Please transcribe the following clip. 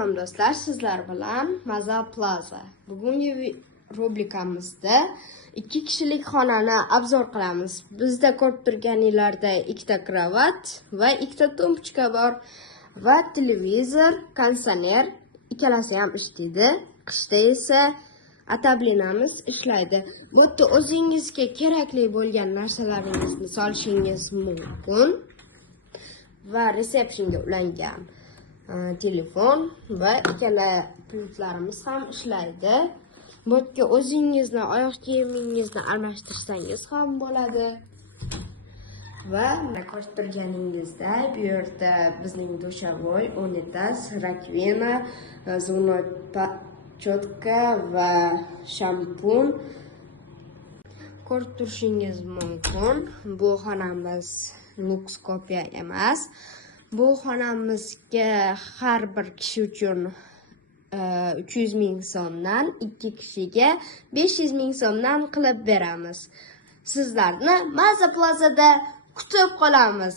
Salom do'stlar, sizlar bilan Maza Plaza. Bugungi rubrikamizda 2 kishilik xonani obzor qilamiz. Bizda ko'rib turganinglarda 2 ta kravat va 2 ta tumpuchka bor va televizor, konditsioner ikkalasi ham ishlaydi. Qishda esa atablinamiz ishlaydi. Bu yerda o'zingizga kerakli bo'lgan narsalaringizni solishingiz mumkin va resepsiyonga ulangan telefon va ikkala pultlarimiz ham ishlaydi. Bu yerga o'zingizni oyoq kiyimingizni almashtirsangiz ham bo'ladi. Va ko'rib turganingizda bu yerda bizning dushovoy, unitas, rakvina, zubnoy cho'tka va shampun ko'rib turishingiz mumkin. Bu xonamiz luks kopiya emas. Bu xonamizga har bir kishi uchun 300 ming so'mdan, 2 kishiga 500 ming so'mdan qilib beramiz. Sizlarni Maza Plazada kutib qolamiz.